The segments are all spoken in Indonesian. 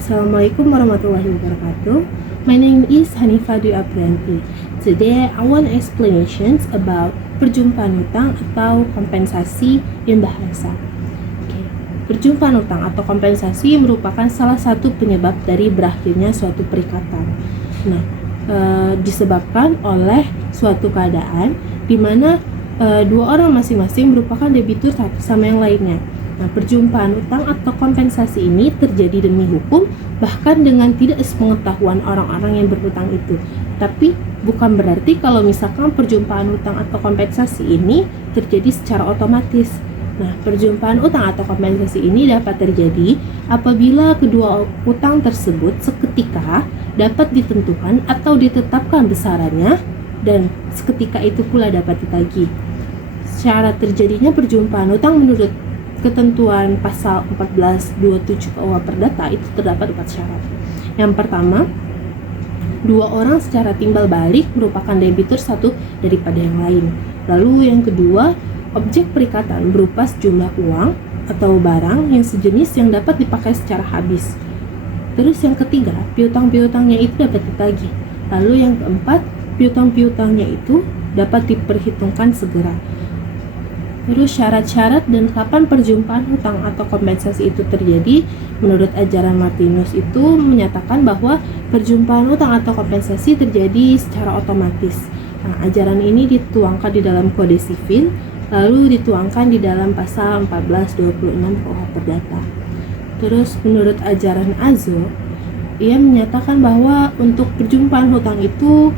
Assalamualaikum warahmatullahi wabarakatuh. My name is Hanifa Dwi Aprianti. Today I want explanations about perjumpaan hutang atau kompensasi in bahasa. Perjumpaan hutang atau kompensasi merupakan salah satu penyebab dari berakhirnya suatu perikatan. Disebabkan oleh suatu keadaan di mana dua orang masing-masing merupakan debitur satu sama yang lainnya. Perjumpaan utang atau kompensasi ini terjadi demi hukum, bahkan dengan tidak sepengetahuan orang-orang yang berhutang itu. Tapi bukan berarti kalau misalkan perjumpaan utang atau kompensasi ini terjadi secara otomatis. Perjumpaan utang atau kompensasi ini dapat terjadi apabila kedua utang tersebut seketika dapat ditentukan atau ditetapkan besarannya dan seketika itu pula dapat ditagih. Syarat terjadinya perjumpaan utang menurut ketentuan pasal 1427 KUH Perdata itu terdapat 4 syarat. Yang pertama, dua orang secara timbal balik merupakan debitur satu daripada yang lain. Lalu yang kedua, objek perikatan berupa sejumlah uang atau barang yang sejenis yang dapat dipakai secara habis. Terus yang ketiga, piutang-piutangnya itu dapat ditagih. Lalu yang keempat, piutang-piutangnya itu dapat diperhitungkan segera. Terus syarat-syarat dan kapan perjumpaan hutang atau kompensasi itu terjadi, menurut ajaran Martinus itu menyatakan bahwa perjumpaan hutang atau kompensasi terjadi secara otomatis. Ajaran ini dituangkan di dalam Kode Sivil, lalu dituangkan di dalam pasal 1426 KUH Perdata. Terus menurut ajaran Azo, ia menyatakan bahwa untuk perjumpaan hutang itu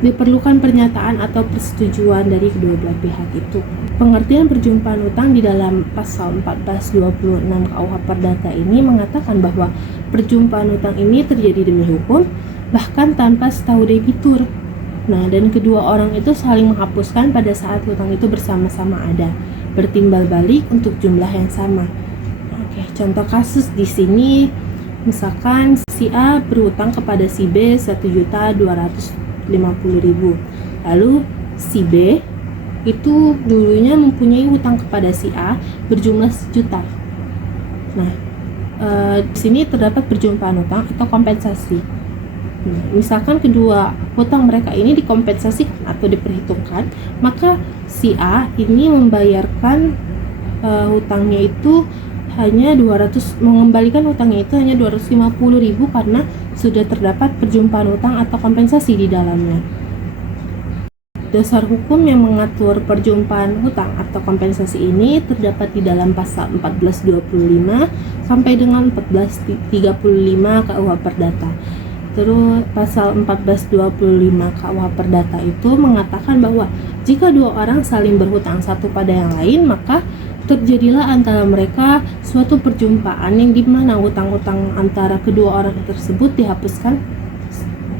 diperlukan pernyataan atau persetujuan dari kedua belah pihak itu. Pengertian perjumpaan hutang di dalam pasal 1426 KUH Perdata ini mengatakan bahwa perjumpaan hutang ini terjadi demi hukum, bahkan tanpa setahu debitur. Dan kedua orang itu saling menghapuskan pada saat hutang itu bersama-sama ada, bertimbal balik untuk jumlah yang sama. Contoh kasus di sini, misalkan si A berhutang kepada si B 1.250.000. Lalu si B itu dulunya mempunyai hutang kepada si A berjumlah 1 juta. Di sini terdapat perjumpaan hutang atau kompensasi. Misalkan kedua hutang mereka ini dikompensasikan atau diperhitungkan, maka si A ini membayarkan hutangnya itu hanya mengembalikan hutangnya itu hanya 250.000 karena sudah terdapat perjumpaan hutang atau kompensasi di dalamnya. Dasar hukum yang mengatur perjumpaan hutang atau kompensasi ini terdapat di dalam pasal 1425 sampai dengan 1435 KUH Perdata. Terus pasal 1425 KUH Perdata itu mengatakan bahwa jika dua orang saling berhutang satu pada yang lain, maka terjadilah antara mereka suatu perjumpaan yang dimana hutang-hutang antara kedua orang tersebut dihapuskan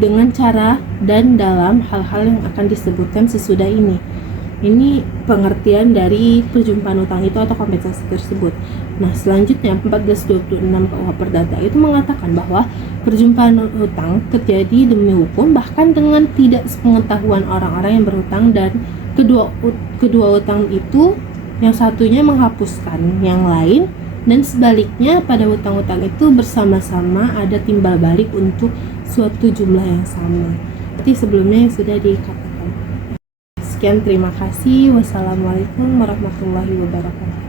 dengan cara dan dalam hal-hal yang akan disebutkan sesudah ini. Ini pengertian dari perjumpaan hutang itu atau kompensasi tersebut. Selanjutnya 1426 KUH Perdata itu mengatakan bahwa perjumpaan hutang terjadi demi hukum, bahkan dengan tidak sepengetahuan orang-orang yang berhutang, dan kedua hutang itu yang satunya menghapuskan yang lain, dan sebaliknya pada hutang-hutang itu bersama-sama ada timbal balik untuk suatu jumlah yang sama seperti sebelumnya yang sudah dikatakan. Sekian, terima kasih. Wassalamualaikum warahmatullahi wabarakatuh.